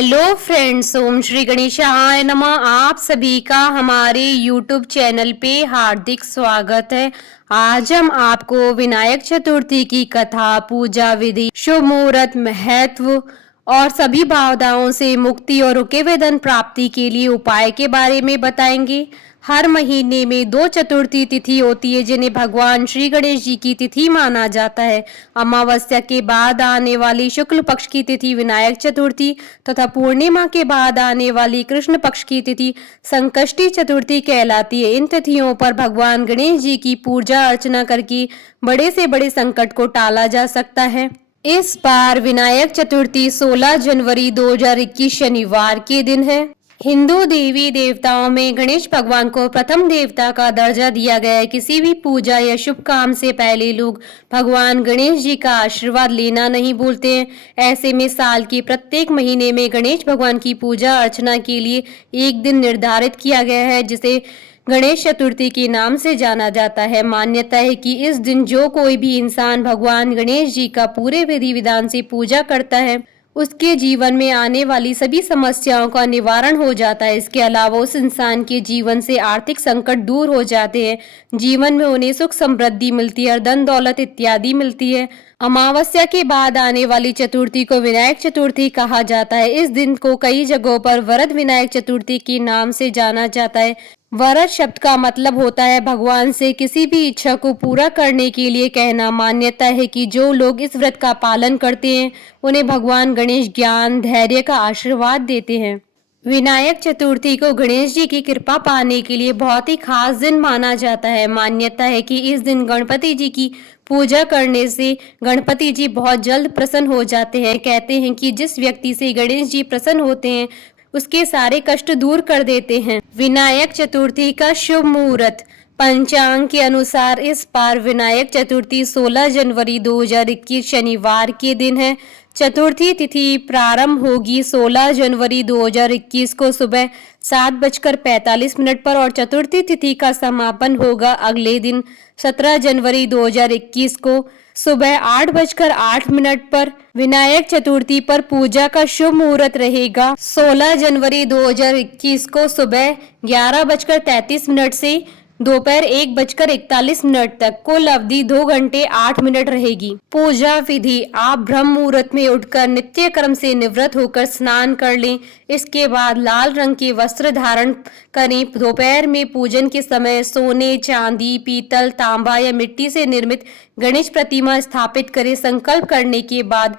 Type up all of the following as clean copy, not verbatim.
Hello friends, ओम श्री गणेशाय नमः। आप सभी का हमारे यूट्यूब चैनल पे हार्दिक स्वागत है। आज हम आपको विनायक चतुर्थी की कथा, पूजा विधि, शुभ मुहूर्त, महत्व और सभी बाधाओं से मुक्ति और रुके हुए धन प्राप्ति के लिए उपाय के बारे में बताएंगे। हर महीने में 2 चतुर्थी तिथि होती है जिन्हें भगवान श्री गणेश जी की तिथि माना जाता है। अमावस्या के बाद आने वाली शुक्ल पक्ष की तिथि विनायक चतुर्थी तथा पूर्णिमा के बाद आने वाली कृष्ण पक्ष की तिथि संकष्टी चतुर्थी कहलाती है। इन तिथियों पर भगवान गणेश जी की पूजा अर्चना करके बड़े से बड़े संकट को टाला जा सकता है। इस बार विनायक चतुर्थी 16 जनवरी 2021 शनिवार के दिन है। हिंदू देवी देवताओं में गणेश भगवान को प्रथम देवता का दर्जा दिया गया है। किसी भी पूजा या शुभ काम से पहले लोग भगवान गणेश जी का आशीर्वाद लेना नहीं भूलते हैं। ऐसे में साल के प्रत्येक महीने में गणेश भगवान की पूजा अर्चना के लिए एक दिन निर्धारित किया गया है जिसे गणेश चतुर्थी के नाम से जाना जाता है। मान्यता है कि इस दिन जो कोई भी इंसान भगवान गणेश जी का पूरे विधि विधान से पूजा करता है उसके जीवन में आने वाली सभी समस्याओं का निवारण हो जाता है। इसके अलावा उस इंसान के जीवन से आर्थिक संकट दूर हो जाते हैं, जीवन में उन्हें सुख समृद्धि मिलती है और धन दौलत इत्यादि मिलती है। अमावस्या के बाद आने वाली चतुर्थी को विनायक चतुर्थी कहा जाता है। इस दिन को कई जगहों पर वरद विनायक चतुर्थी के नाम से जाना जाता है। वरद शब्द का मतलब होता है भगवान से किसी भी इच्छा को पूरा करने के लिए कहना। मान्यता है कि जो लोग इस व्रत का पालन करते हैं उन्हें भगवान गणेश ज्ञान धैर्य का आशीर्वाद देते हैं। विनायक चतुर्थी को गणेश जी की कृपा पाने के लिए बहुत ही खास दिन माना जाता है। मान्यता है कि इस दिन गणपति जी की पूजा करने से गणपति जी बहुत जल्द प्रसन्न हो जाते हैं। कहते हैं कि जिस व्यक्ति से गणेश जी प्रसन्न होते हैं उसके सारे कष्ट दूर कर देते हैं। विनायक चतुर्थी का शुभ मुहूर्त। पंचांग के अनुसार इस बार विनायक चतुर्थी 16 जनवरी 2021 शनिवार के दिन है। चतुर्थी तिथि प्रारंभ होगी 16 जनवरी 2021 को सुबह 7:45 पर और चतुर्थी तिथि का समापन होगा अगले दिन 17 जनवरी 2021 को सुबह 8:08 पर। विनायक चतुर्थी पर पूजा का शुभ मुहूर्त रहेगा 16 जनवरी 2021 को सुबह 11:33 से दोपहर 1:41 तक। कुल अवधि 2 घंटे 8 मिनट रहेगी। पूजा विधि। आप ब्रह्म मुहूर्त में उठकर नित्य कर्म से निवृत्त होकर स्नान कर लें। इसके बाद लाल रंग के वस्त्र धारण करें। दोपहर में पूजन के समय सोने, चांदी, पीतल, तांबा या मिट्टी से निर्मित गणेश प्रतिमा स्थापित करें। संकल्प करने के बाद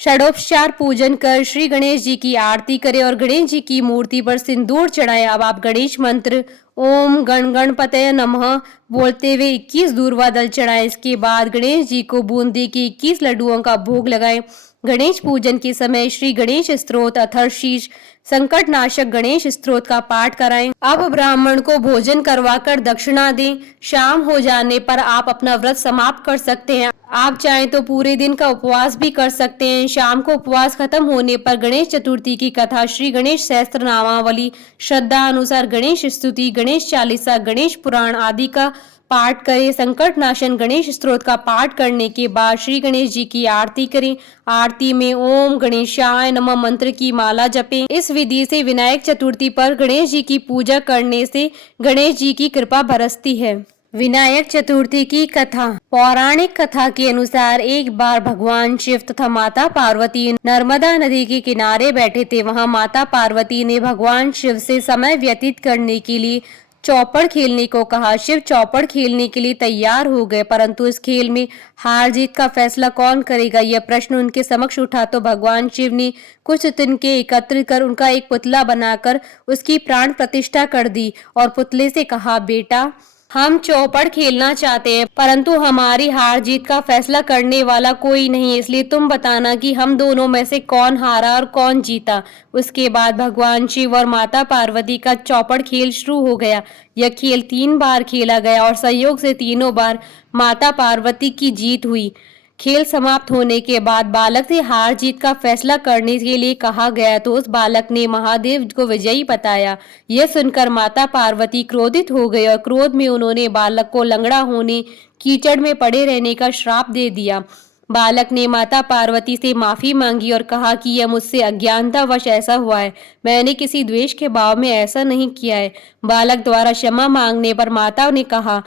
षडोपचार पूजन कर श्री गणेश जी की आरती करें और गणेश जी की मूर्ति पर सिंदूर चढ़ाएं। अब आप गणेश मंत्र ओम गण गणपतये नमः बोलते हुए 21 दूर्वा दल चढ़ाएं। इसके बाद गणेश जी को बूंदी के 21 लड्डुओं का भोग लगाएं। गणेश पूजन के समय श्री गणेश स्तोत्र अथर्वशीर्ष संकट नाशक गणेश स्तोत्र का पाठ कराएं। अब ब्राह्मण को भोजन करवाकर दक्षिणा दें। शाम हो जाने पर आप अपना व्रत समाप्त कर सकते हैं। आप चाहें तो पूरे दिन का उपवास भी कर सकते हैं। शाम को उपवास खत्म होने पर गणेश चतुर्थी की कथा, श्री गणेश सहस्त्र नामावली, श्रद्धा अनुसार गणेश स्तुति, गणेश चालीसा, गणेश पुराण आदि का पाठ करें। संकट नाशन गणेश स्तोत्र का पाठ करने के बाद श्री गणेश जी की आरती करें। आरती में ओम गणेशाय नमः मंत्र की माला जपें। इस विधि से विनायक चतुर्थी पर गणेश जी की पूजा करने से गणेश जी की कृपा बरसती है। विनायक चतुर्थी की कथा। पौराणिक कथा के अनुसार एक बार भगवान शिव तथा माता पार्वती नर्मदा नदी के किनारे बैठे थे। वहां माता पार्वती ने भगवान शिव से समय व्यतीत करने के लिए चौपड़ खेलने को कहा। शिव चौपड़ खेलने के लिए तैयार हो गए, परंतु इस खेल में हार जीत का फैसला कौन करेगा, यह प्रश्न उनके समक्ष उठा तो भगवान शिव ने कुछ तिनके एकत्र कर उनका एक पुतला बनाकर उसकी प्राण प्रतिष्ठा कर दी और पुतले से कहा, बेटा हम चौपड़ खेलना चाहते हैं परंतु हमारी हार जीत का फैसला करने वाला कोई नहीं, इसलिए तुम बताना कि हम दोनों में से कौन हारा और कौन जीता। उसके बाद भगवान शिव और माता पार्वती का चौपड़ खेल शुरू हो गया। यह खेल 3 बार खेला गया और संयोग से तीनों बार माता पार्वती की जीत हुई। खेल समाप्त होने के बाद बालक से हार जीत का फैसला करने के लिए कहा गया तो उस बालक ने महादेव को विजयी बताया। यह सुनकर माता पार्वती क्रोधित हो गई और क्रोध में उन्होंने बालक को लंगड़ा होने, कीचड़ में पड़े रहने का श्राप दे दिया। बालक ने माता पार्वती से माफी मांगी और कहा कि यह मुझसे अज्ञानतावश ऐसा हुआ है, मैंने किसी द्वेष के भाव में ऐसा नहीं किया है। बालक द्वारा क्षमा मांगने पर माता ने कहा,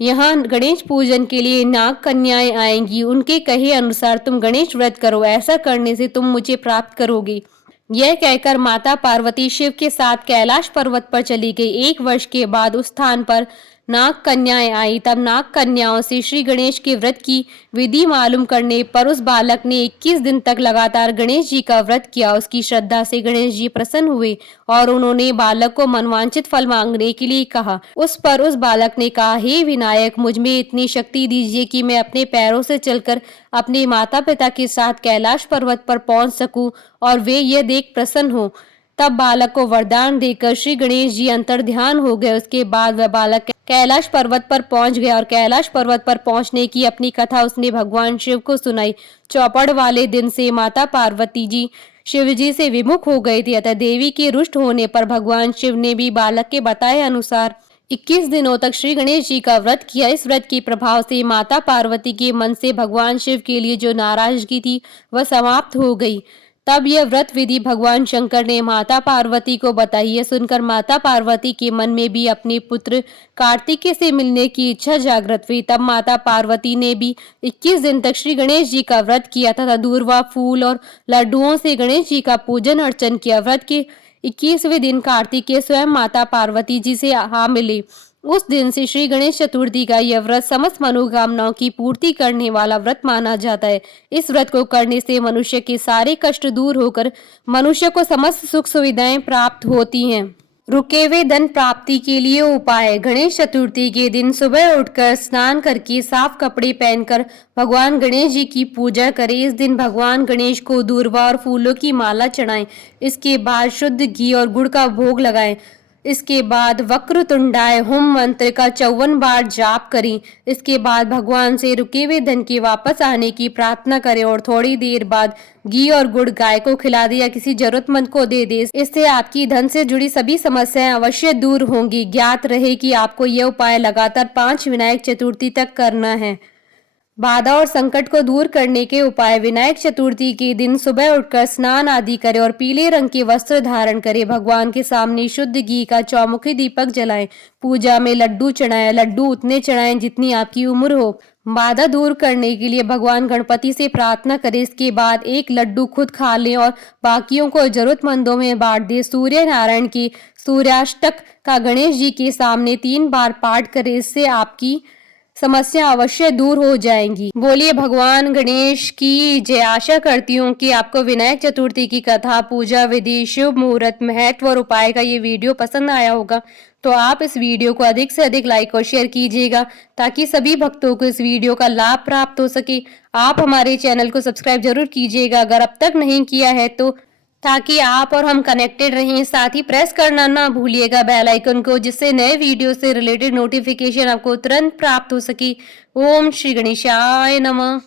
यहाँ गणेश पूजन के लिए नाग कन्याएं आएंगी, उनके कहे अनुसार तुम गणेश व्रत करो, ऐसा करने से तुम मुझे प्राप्त करोगे। यह कहकर माता पार्वती शिव के साथ कैलाश पर्वत पर चली गई। 1 वर्ष के बाद उस स्थान पर नाग कन्याएं आई। तब नाग कन्याओं से श्री गणेश के व्रत की विधि मालूम करने पर उस बालक ने 21 दिन तक लगातार गणेश जी का व्रत किया। उसकी श्रद्धा से गणेश जी प्रसन्न हुए और उन्होंने बालक को मनवांछित फल मांगने के लिए कहा। उस पर उस बालक ने कहा, हे विनायक, मुझ में इतनी शक्ति दीजिए कि मैं अपने पैरों से चलकर अपने माता पिता के साथ कैलाश पर्वत पर पहुंच सकूं और वे यह देख प्रसन्न हो। तब बालक को वरदान देकर श्री गणेश जी अंतर ध्यान हो गए। उसके बाद वह बालक कैलाश पर्वत पर पहुंच गया और कैलाश पर्वत पर पहुंचने की अपनी कथा उसने भगवान शिव को सुनाई। चौपड़ वाले दिन से माता पार्वती जी शिव जी से विमुख हो गई थी, अतः देवी के रुष्ट होने पर भगवान शिव ने भी बालक के बताए अनुसार 21 दिनों तक श्री गणेश जी का व्रत किया। इस व्रत के प्रभाव से माता पार्वती के मन से भगवान शिव के लिए जो नाराजगी थी वह समाप्त हो गई। तब यह व्रत विधि भगवान शंकर ने माता पार्वती को बताई। यह सुनकर माता पार्वती के मन में भी अपने पुत्र कार्तिकेय से मिलने की इच्छा जागृत हुई। तब माता पार्वती ने भी 21 दिन तक श्री गणेश जी का व्रत किया तथा दूर्वा, फूल और लड्डुओं से गणेश जी का पूजन अर्चन किया। व्रत के 21वें दिन कार्तिकेय स्वयं माता पार्वती जी से आ मिले। उस दिन से श्री गणेश चतुर्थी का यह व्रत समस्त मनोकामनाओं की पूर्ति करने वाला व्रत माना जाता है। इस व्रत को करने से मनुष्य के सारे कष्ट दूर होकर मनुष्य को समस्त सुख सुविधाएं प्राप्त होती हैं। रुके हुए धन प्राप्ति के लिए उपाय। गणेश चतुर्थी के दिन सुबह उठकर स्नान करके साफ कपड़े पहनकर भगवान गणेश जी की पूजा करें। इस दिन भगवान गणेश को दूर्वा और फूलों की माला चढ़ाएं। इसके बाद शुद्ध घी और गुड़ का भोग लगाएं। इसके बाद वक्रतुंडाय होम मंत्र का 54 बार जाप करें। इसके बाद भगवान से रुके हुए धन के वापस आने की प्रार्थना करें और थोड़ी देर बाद घी और गुड़ गाय को खिला दे या किसी जरूरतमंद को दे दे। इससे आपकी धन से जुड़ी सभी समस्याएं अवश्य दूर होंगी। ज्ञात रहे कि आपको यह उपाय लगातार 5 विनायक चतुर्थी तक करना है। बाधा और संकट को दूर करने के उपाय। विनायक चतुर्थी के दिन सुबह उठकर स्नान आदि करें और पीले रंग के वस्त्र धारण करें। भगवान के सामने शुद्ध घी का चौमुखी दीपक जलाएं। पूजा में लड्डू चढ़ाएं। लड्डू उतने चढ़ाएं जितनी आपकी उम्र हो। बाधा दूर करने के लिए भगवान गणपति से प्रार्थना करें। इसके बाद एक लड्डू खुद खा लें और बाकियों को जरूरतमंदों में बांट दें। सूर्य नारायण की सूर्याष्टक का गणेश जी के सामने 3 बार पाठ करें। इससे आपकी समस्या अवश्य दूर हो जाएंगी। बोलिए भगवान गणेश की जय। आशा करती हूँ कि आपको विनायक चतुर्थी की कथा, पूजा विधि, शुभ मुहूर्त, महत्व और उपाय का ये वीडियो पसंद आया होगा। तो आप इस वीडियो को अधिक से अधिक लाइक और शेयर कीजिएगा ताकि सभी भक्तों को इस वीडियो का लाभ प्राप्त हो सके। आप हमारे चैनल को सब्सक्राइब जरूर कीजिएगा अगर अब तक नहीं किया है तो, ताकि आप और हम कनेक्टेड रहें। साथ ही प्रेस करना ना भूलिएगा बेल आइकन को, जिससे नए वीडियो से रिलेटेड नोटिफिकेशन आपको तुरंत प्राप्त हो सके। ओम श्री गणेशाय नमः।